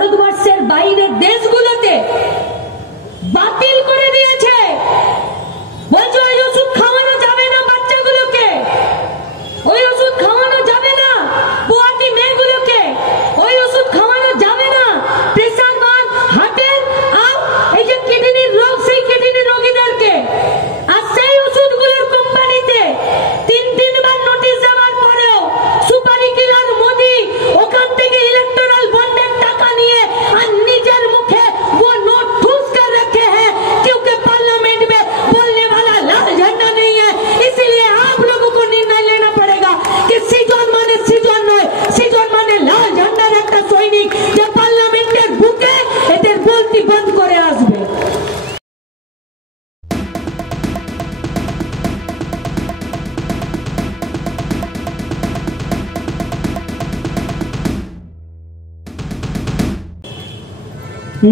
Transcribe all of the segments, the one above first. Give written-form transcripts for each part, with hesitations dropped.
ভারতবর্ষের বাইরের দেশগুলোতে বাতিল করে দিয়েছে। বলছে ওই ওষুধ খাওয়ানো যাবে না বাচ্চাগুলোকে, ওই ওষুধ খাওয়ানো যাবে না পোয়াতি মেয়েগুলোকে, ওই ওষুধ খাওয়ানো যাবে না প্রেসার বান হার্টের আর এই যে কিডনির রোগ সেই কিডনি রোগীদেরকে। আর সেই ওষুধগুলোর কোম্পানিতে তিন বার নোটিশ দেওয়ার পরেও সুপারি কিলার মোদি ওখান থেকে ইলেকট্রাল বন্ডের টাকা নিয়ে আর নিজের মুখে वो नोट ठूस कर रखे हैं, क्योंकि पार्लियामेंट में बोलने वाला लाल झंडा नहीं है। इसीलिए आप लोगों को निर्णय लेना पड़ेगा कि सीजन माने सीजन नয়, सीजन माने लाल झंडार একটা সৈনিক যে পার্লামেন্টের বুকে এদের বলতি বন্ধ করে আসবে।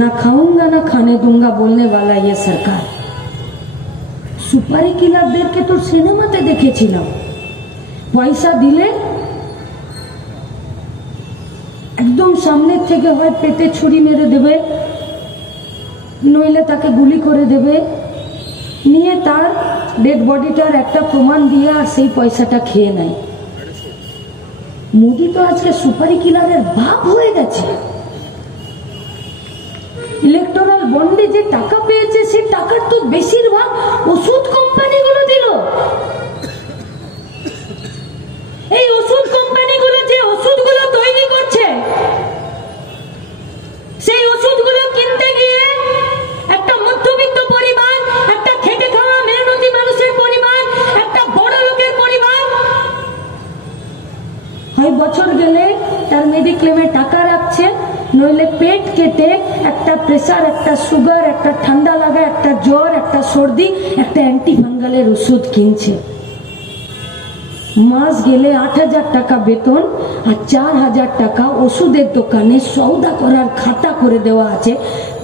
ना खाऊंगा ना खाने दूंगा बोलने वाला ये सरकार। সুপারি কিলারদেরকে তো সিনেমাতে দেখেছিলাম, পয়সা দিলে একদম সামনের থেকে হয় পেটে ছুরি মেরে দেবে, নইলে তাকে গুলি করে দেবে, নিয়ে তার ডেড বডিটার একটা প্রমাণ দিয়ে আর সেই পয়সাটা খেয়ে নেয়। মোদি তো আজকে সুপারি কিলারের বাপ হয়ে গেছে। ইলেকট্রাল বন্ডে যে টাকা পেয়েছে সে টাকার তো বেশিরভাগ ওষুধ কোম্পানিগুলো দিল। এই ওষুধ কোম্পানিগুলো যে ওষুধগুলো তৈরি করছে সেই ওষুধগুলো কিনতে গিয়ে একটা মধ্যবিত্ত পরিবার, একটা খেটে খাওয়া মেহনতি মানুষের পরিবার, একটা বড় লোকের পরিবার হয় বছর গেলে তার মেডিক্লেমে টাকা রাখছে, নইলে পেট কেটে একটা প্রেসার, একটা সুগার, একটা ঠান্ডা লাগা, একটা জ্বর, একটা সর্দি, একটা অ্যান্টিফাঙ্গালের ওষুধ কিনছে। মাস গেলে 8,000 টাকা বেতন আর 4,000 টাকা ওষুধের দোকানে সওদা করার খাতা করে দেওয়া আছে,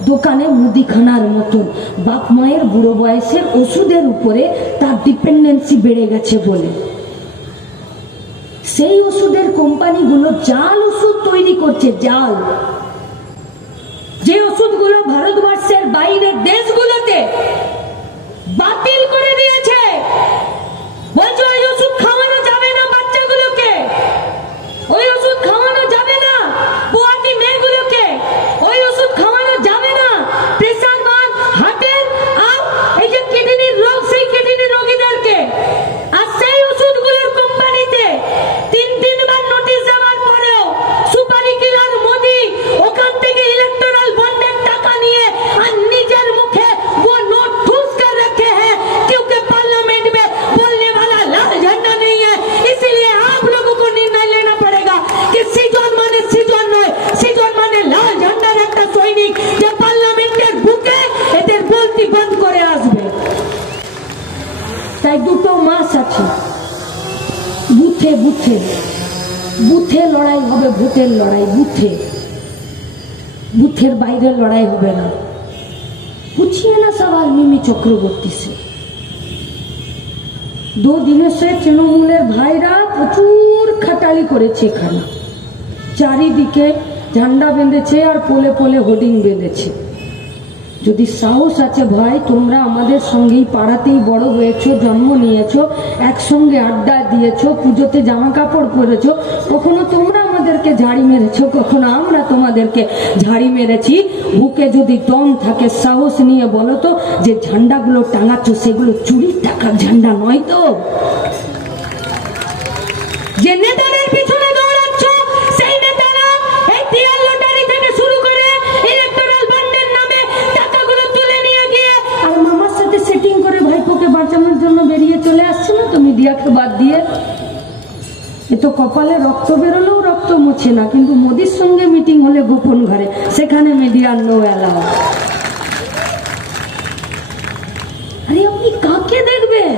দোকানে মুদিখানার মতন। বাপ মায়ের বুড়ো বয়সের ওষুধের উপরে তার ডিপেন্ডেন্সি বেড়ে গেছে বলে সেই ওষুধের কোম্পানিগুলো জাল ওষুধ তৈরি করছে, জাল। যে ওষুধগুলো ভারতবর্ষের বাইরের দেশগুলোতে বাতিল করে দিয়েছে। বলছে ওই ওষুধ খাওয়ানো যাবে না বাচ্চাগুলোকে, ওই ওষুধ খাওয়ানো যাবে না পোয়াতি মেয়েগুলোকে, ওই ওষুধ খাওয়ানো যাবে না প্রেসার বান হার্টের আর এই যে কিডনির রোগ সেই কিডনি রোগীদেরকে। আর সেই ওষুধগুলোর কোম্পানিতে তিন বার নোটিশ দেওয়ার পরেও সুপারি কিলার মোদি ওখান থেকে ইলেকট্রাল বন্ডের টাকা নিয়ে আর নিজের মুখে वो नोट ठूस कर रखे हैं, क्योंकि पार्लियामेंट में बोलने वाला लाल झंडा नहीं है। इसीलिए आप लोगों को निर्णय लेना पड़ेगा कि सीजन माने सीजन নয়, सीजन माने लाल झंडाর একটা সৈনিক যে পার্লামেন্টের বুকে এদের বলতি বন্ধ করে আসবে। তাই দুটো মাস আছে, বুথে বুথে বুথে লড়াই হবে, ভোটের লড়াই বুথে, বুথের বাইরে লড়াই হবে না। पूछिए ना सवाल मिमी चक्रवर्ती से। 2 দিনের সে তৃণমূলের ভাইরা প্রচুর খাটালি করেছে, এখানে চারিদিকে ঝান্ডা বেঁধেছে আর পোলে পোলে হোর্ডিং বেঁধেছে। যদি সাহস আছে ভাই, তোমরা আমাদের সঙ্গেই পাড়াতেই বড় হয়েছো, জন্ম নিয়েছো, একসঙ্গে আড্ডা দিয়েছো, পুজোতে জামা কাপড় পরেছো, কখনো তোমরা আমাদেরকে ঝাড়ি মেরেছো, কখনো আমরা তোমাদেরকে ঝাড়ি মেরেছি। বুকে যদি দম থাকে সাহস নিয়ে বলো তো যে ঝান্ডাগুলো টাঙাচ্ছ সেগুলো চুরির টাকার ঝান্ডা নয় তো? যে নেতাদের পিছনে দৌড়াচ্ছ সেই নেতারা এই টিয়ার লটারি থেকে শুরু করে ইলেকট্রাল বন্ডের নামে টাকাগুলো তুলে নিয়ে গিয়ে আর মামার সাথে সেটিং করে ভাইপোকে বাঁচানোর জন্য বেরিয়ে চলে আসছে না তো মিডিয়াকে বাদ দিয়ে। এ তো কপালে রক্ত বেরোলেও রক্ত মোছে না, কিন্তু মোদির সঙ্গে মিটিং হলে গোপন ঘরে, সেখানে মিডিয়ার নো অ্যালাউ। আরে আপনি কাকে দেখবেন?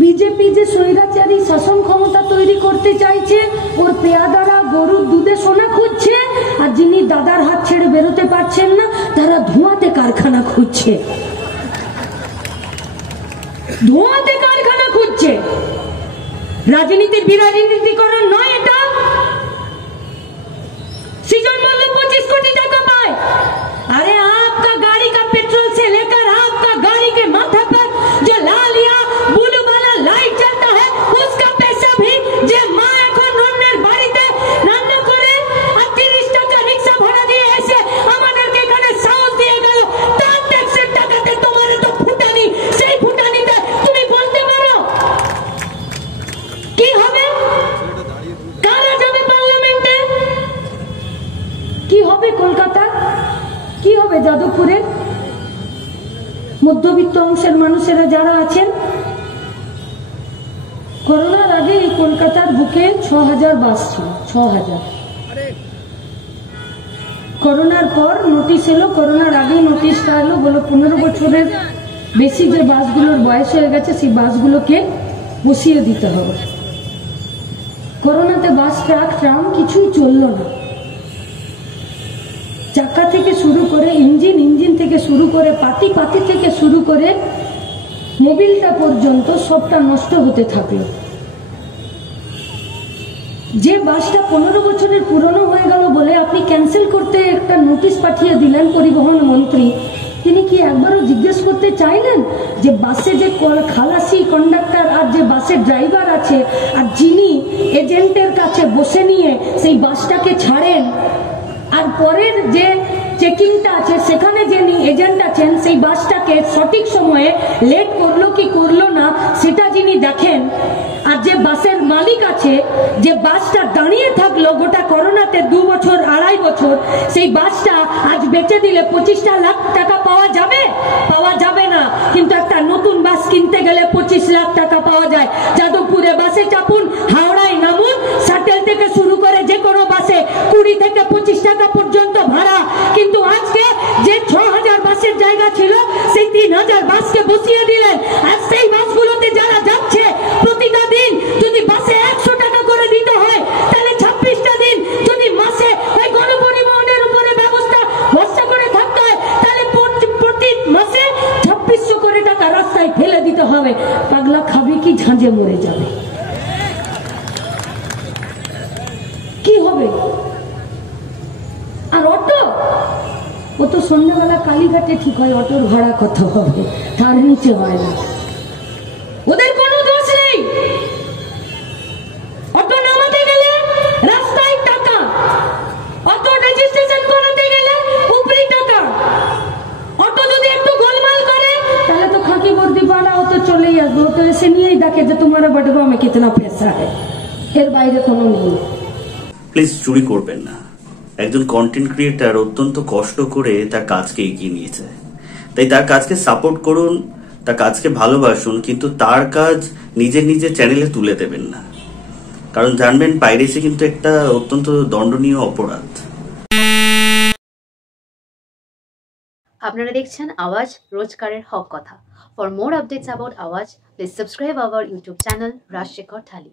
বিজেপি যে স্বৈরাচারী শাসন ক্ষমতা তৈরি করতে চাইছে, ওর পেয়াদারা গরুর দুধে সোনা খুঁজছে, আর যিনি দাদার হাত ছেড়ে বেরোতে পারছেন না তারা ধোঁয়াতে কারখানা খুঁজছে, ধোঁয়াতে কারখানা খুঁজছে। রাজনীতির বিরাজনীতিকরণ নয় এটা। হবে যাদবপুরে? মধ্যবিত্ত অংশের মানুষেরা যারা আছেন, করোনার আগে এই কলকাতার বুকে 6000 বাস ছিল, 6000। করোনার পর নোটিশ এলো, করোনার আগে নোটিশটা এলো, বলো 15 বছরের বেশি যে বাসগুলোর বয়স হয়ে গেছে সেই বাসগুলোকে বসিয়ে দিতে হবে। করোনাতে বাস, ট্রাক, ট্রাম কিছুই চললো না। চাকা থেকে শুরু করে ইঞ্জিন, ইঞ্জিন থেকে শুরু করে পাতি, পাতি থেকে শুরু করে মোবিলটা পর্যন্ত সবটা নষ্ট হতে থাকলো। যে বাসটা 15 বছরের পুরনো হয়ে গেল বলে আপনি ক্যান্সেল করতে একটা নোটিশ পাঠিয়ে দিলেন পরিবহন মন্ত্রী, তিনি কি একবারও জিজ্ঞেস করতে চাইলেন যে বাসে যে খালাসি কন্ডাক্টর আর যে বাসের ড্রাইভার আছে আর যিনি এজেন্টের কাছে বসে নিয়ে সেই বাসটাকে ছাড়েন, আর পরের যে চেকিংটা আছে সেখানে যিনি এজেন্ট আছেন সেই বাসটাকে সঠিক সময়ে লেট করলো কি করলো না সেটা যিনি দেখেন, আর যে বাসের মালিক আছে যে বাসটা দাঁড়িয়ে থাকলো গোটা করোনাতে 2 বছর 2.5 বছর, সেই বাসটা আজ বেচে দিলে 25 লাখ টাকা পাওয়া যাবে? পাওয়া যাবে না। কিন্তু একটা নতুন বাস কিনতে গেলে 25 লাখ টাকা পাওয়া যায়। যাদবপুরে বাসে চাপুন, হাওড়ায় নামুন, শাটেল থেকে শুরু করে যে কোনো বাসে 20 থেকে 25 টাকা পর্যন্ত ভাড়া। কিন্তু আজকে যে 6000 বাসের জায়গা ছিল সেই 3000 বাসকে বসিয়ে দিলেন। আর সেই বাসগুলোতে যারা যাচ্ছে প্রতিটা দিন যদি বাসে 100 টাকা করে দিতে হয়, তাহলে 26টা দিন যদি মাসে ওই গণপরিবহনের উপরে ভরসা করে থাকতে হয়, তাহলে প্রতি মাসে 2600 করে টাকা রাস্তায় ফেলে দিতে হবে। পাগলা খাবে কি ঝাঁঝে মরে যাবে? কি হবে? আর অটো, ও তো সন্ধ্যাবেলা কালীঘাটে ঠিক হয়, অটোর ভাড়া কত হবে তার নিচে হয় না। ওদের কোনো দোষ নেই। অটো নামাতে গেলে রাস্তায় টাকা, অটো রেজিস্ট্রেশন করাতে গেলে উপরি টাকা, অটো যদি একটু গোলমাল করে তাহলে তো খাকি বর্দি পাড়া ও তো চলেই আসবে, ও তো এসে নিয়েই দেখে যে তোমার বটগাঁও মে কিতনা পয়সা হ্যায়, এর বাইরে কোনো নেই। প্লিজ চুরি করবেন না। একজন কন্টেন্ট ক্রিয়েটার অত্যন্ত কষ্ট করে তার কাজকে এগিয়ে নিয়েছে, তাই তার কাজকে সাপোর্ট করুন, তার কাজকে ভালোবাসুন, কিন্তু তার কাজ নিজের চ্যানেলে তুলে দেবেন না। কারণ জানবেন পাইরেসি কিন্তু একটা অত্যন্ত দণ্ডনীয় অপরাধ। আপনারা দেখছেন আওয়াজ, রোজকারের হক কথা। ফর মোর আপডেটস অ্যাবাউট আওয়াজ, please subscribe our YouTube channel Rajshekhar thali.